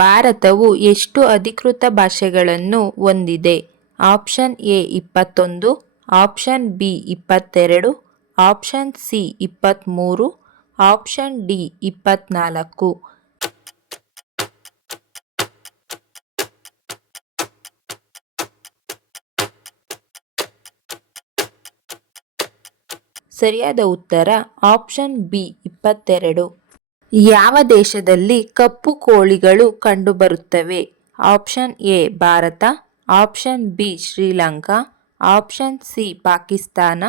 ಭಾರತವು ಎಷ್ಟು ಅಧಿಕೃತ ಭಾಷೆಗಳನ್ನು ಹೊಂದಿದೆ? Option A 21, option B 22, option C 23, option D 24. ಸರಿಯಾದ ಉತ್ತರ ಆಪ್ಷನ್ ಬಿ 22. ಯಾವ ದೇಶದಲ್ಲಿ ಕಪ್ಪು ಕೋಳಿಗಳು ಕಂಡುಬರುತ್ತವೆ? Option A Bharat, option B Sri Lanka, option C Pakistan,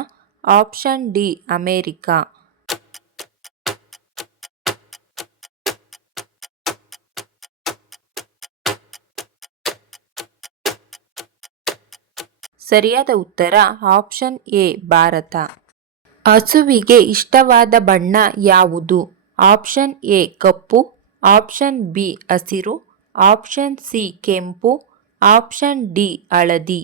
option D America. ಸರಿಯಾದ ಉತ್ತರ ಆಪ್ಷನ್ ಎ ಭಾರತ. ಹಸುವಿಗೆ ಇಷ್ಟವಾದ ಬಣ್ಣ ಯಾವುದು? Option A cup, option B ಹಸಿರು, ಆಪ್ಷನ್ ಸಿ ಕೆಂಪು, ಆಪ್ಷನ್ ಡಿ ಹಳದಿ.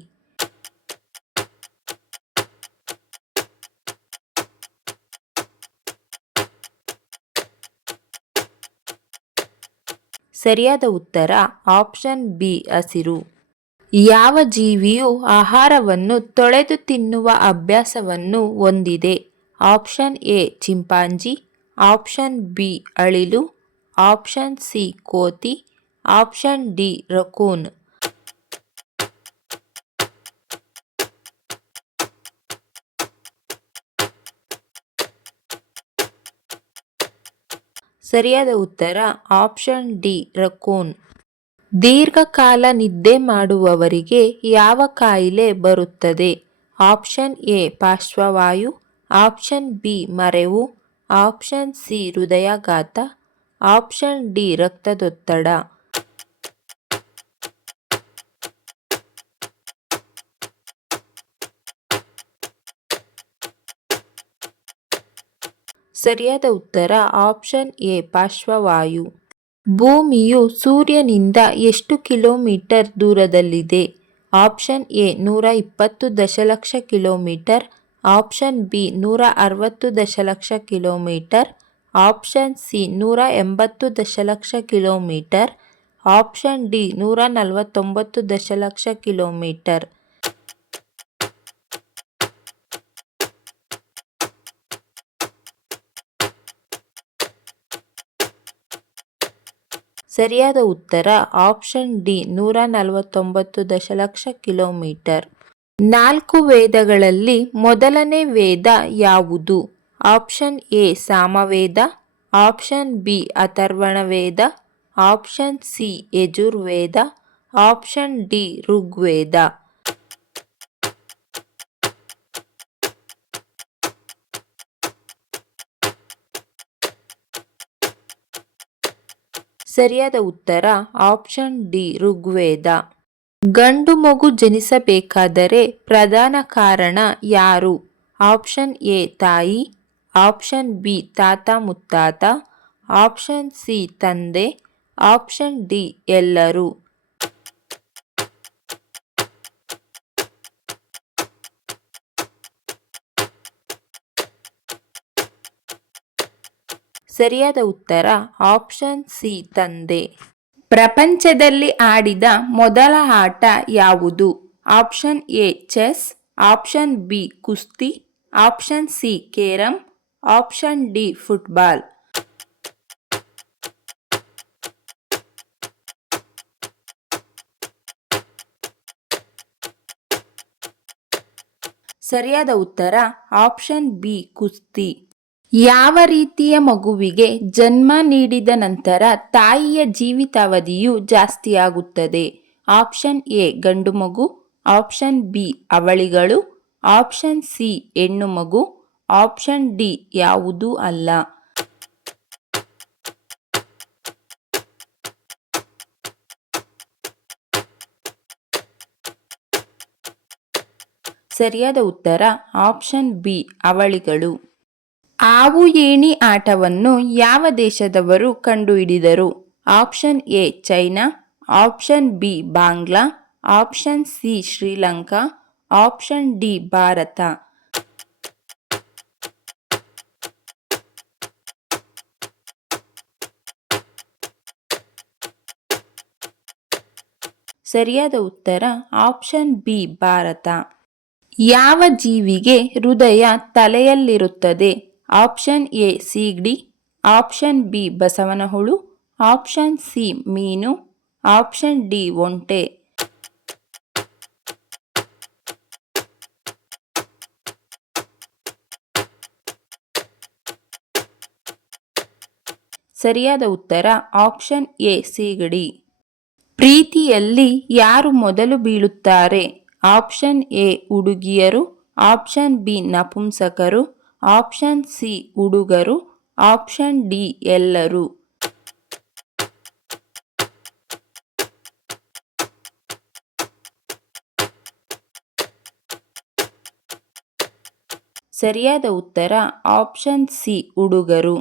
ಸರಿಯಾದ ಉತ್ತರ ಆಪ್ಷನ್ ಬಿ ಹಸಿರು. ಯಾವ ಜೀವಿಯು ಆಹಾರವನ್ನು ತೊಳೆದು ತಿನ್ನುವ ಅಭ್ಯಾಸವನ್ನು ಹೊಂದಿದೆ? Option A chimpanzee, option B ಅಳಿಲು, ಆಪ್ಷನ್ ಸಿ ಕೋತಿ, ಆಪ್ಷನ್ ಡಿ ರಕೂನ್. ಸರಿಯಾದ ಉತ್ತರ ಆಪ್ಷನ್ ಡಿ ರಕೂನ್. ದೀರ್ಘಕಾಲ ನಿದ್ದೆ ಮಾಡುವವರಿಗೆ ಯಾವ ಕಾಯಿಲೆ ಬರುತ್ತದೆ? ಆಪ್ಷನ್ ಎ ಪಾರ್ಶ್ವವಾಯು, ಆಪ್ಷನ್ ಬಿ ಮರೆವು, ಆಪ್ಷನ್ ಸಿ ಹೃದಯಾಘಾತ, ಆಪ್ಷನ್ ಡಿ ರಕ್ತದೊತ್ತಡ. ಸರಿಯಾದ ಉತ್ತರ ಆಪ್ಷನ್ ಎ ಪಾರ್ಶ್ವವಾಯು. ಭೂಮಿಯು ಸೂರ್ಯನಿಂದ ಎಷ್ಟು ಕಿಲೋಮೀಟರ್ ದೂರದಲ್ಲಿದೆ? ಆಪ್ಷನ್ ಎ 120 ದಶಲಕ್ಷ ಕಿಲೋಮೀಟರ್, ಆಪ್ಷನ್ ಬಿ 160 ದಶಲಕ್ಷ ಕಿಲೋಮೀಟರ್, ಆಪ್ಷನ್ ಸಿ 180 ದಶಲಕ್ಷ ಕಿಲೋಮೀಟರ್, ಆಪ್ಷನ್ ಡಿ 149 ದಶಲಕ್ಷ ಕಿಲೋಮೀಟರ್. ಸರಿಯಾದ ಉತ್ತರ ಆಪ್ಷನ್ ಡಿ 149 ದಶಲಕ್ಷ ಕಿಲೋಮೀಟರ್. 4 ವೇದಗಳಲ್ಲಿ ಮೊದಲನೇ ವೇದ ಯಾವುದು? Option A Samaveda, option B Atharvana Veda, option C Yajurveda, option D Rigveda. ಸರಿಯಾದ ಉತ್ತರ ಆಪ್ಷನ್ ಡಿ ಋಗ್ವೇದ. ಗಂಡು ಮಗು ಜನಿಸಬೇಕಾದರೆ ಪ್ರಧಾನ ಕಾರಣ ಯಾರು? ಆಪ್ಷನ್ ಎ ತಾಯಿ, ಆಪ್ಷನ್ ಬಿ ತಾತ ಮುತ್ತಾತ, ಆಪ್ಷನ್ ಸಿ ತಂದೆ, ಆಪ್ಷನ್ ಡಿ ಎಲ್ಲರೂ. ಸರಿಯಾದ ಉತ್ತರ ಆಪ್ಷನ್ ಸಿ ತಂದೆ. ಪ್ರಪಂಚದಲ್ಲಿ ಆಡಿದ ಮೊದಲ ಆಟ ಯಾವುದು? Option A chess, option B ಕುಸ್ತಿ, option C carrom, option D football. ಸರಿಯಾದ ಉತ್ತರ ಆಪ್ಷನ್ ಬಿ ಕುಸ್ತಿ. ಯಾವ ರೀತಿಯ ಮಗುವಿಗೆ ಜನ್ಮ ನೀಡಿದ ನಂತರ ತಾಯಿಯ ಜೀವಿತಾವಧಿಯು ಜಾಸ್ತಿಯಾಗುತ್ತದೆ? ಆಪ್ಷನ್ ಎ ಗಂಡು ಮಗು, ಆಪ್ಷನ್ ಬಿ ಅವಳಿಗಳು, ಆಪ್ಷನ್ ಸಿ ಹೆಣ್ಣು ಮಗು, ಆಪ್ಷನ್ ಡಿ ಯಾವುದೂ ಅಲ್ಲ. ಸರಿಯಾದ ಉತ್ತರ ಆಪ್ಷನ್ ಬಿ ಅವಳಿಗಳು. ಹಾವು ಏಣಿ ಆಟವನ್ನು ಯಾವ ದೇಶದವರು ಕಂಡುಹಿಡಿದರು? Option A China, option B Bangla, option C Sri Lanka, option D Bharat. ಸರಿಯಾದ ಉತ್ತರ ಆಪ್ಷನ್ ಬಿ ಭಾರತ. ಯಾವ ಜೀವಿಗೆ ಹೃದಯ ತಲೆಯಲ್ಲಿರುತ್ತದೆ? ಆಪ್ಷನ್ ಎ ಸೀಗಡಿ, ಆಪ್ಷನ್ ಬಿ ಬಸವನ ಹುಳು, ಆಪ್ಷನ್ ಸಿ ಮೀನು, ಆಪ್ಷನ್ ಡಿ ಒಂಟೆ. ಸರಿಯಾದ ಉತ್ತರ ಆಪ್ಷನ್ ಎ ಸೀಗಡಿ. ಪ್ರೀತಿಯಲ್ಲಿ ಯಾರು ಮೊದಲು ಬೀಳುತ್ತಾರೆ? ಆಪ್ಷನ್ ಎ ಹುಡುಗಿಯರು, ಆಪ್ಷನ್ ಬಿ ನಪುಂಸಕರು, ಆಪ್ಷನ್ ಸಿ ಹುಡುಗರು, ಆಪ್ಷನ್ ಡಿ ಎಲ್ಲರೂ. ಸರಿಯಾದ ಉತ್ತರ ಆಪ್ಷನ್ ಸಿ ಹುಡುಗರು.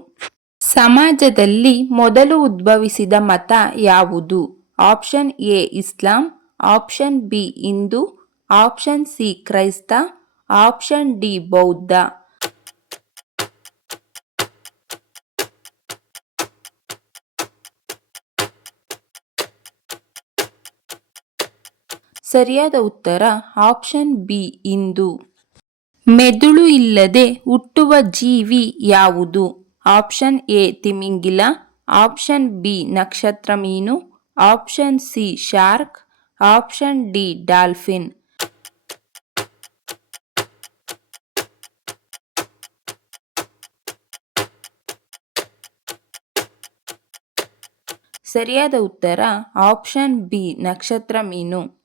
ಸಮಾಜದಲ್ಲಿ ಮೊದಲು ಉದ್ಭವಿಸಿದ ಮತ ಯಾವುದು? Option A Islam, option B Hindu, option C ಕ್ರೈಸ್ತ, ಆಪ್ಷನ್ ಡಿ ಬೌದ್ಧ. ಸರಿಯಾದ ಉತ್ತರ ಆಪ್ಷನ್ ಬಿ ಹಿಂದೂ. ಮೆದುಳು ಇಲ್ಲದೆ ಹುಟ್ಟುವ ಜೀವಿ ಯಾವುದು? ಆಪ್ಷನ್ ಎ ತಿಮಿಂಗಿಲ, ಆಪ್ಷನ್ ಬಿ ನಕ್ಷತ್ರ ಮೀನು, option C shark, option D dolphin. ಸರಿಯಾದ ಉತ್ತರ ಆಪ್ಷನ್ ಬಿ ನಕ್ಷತ್ರ ಮೀನು.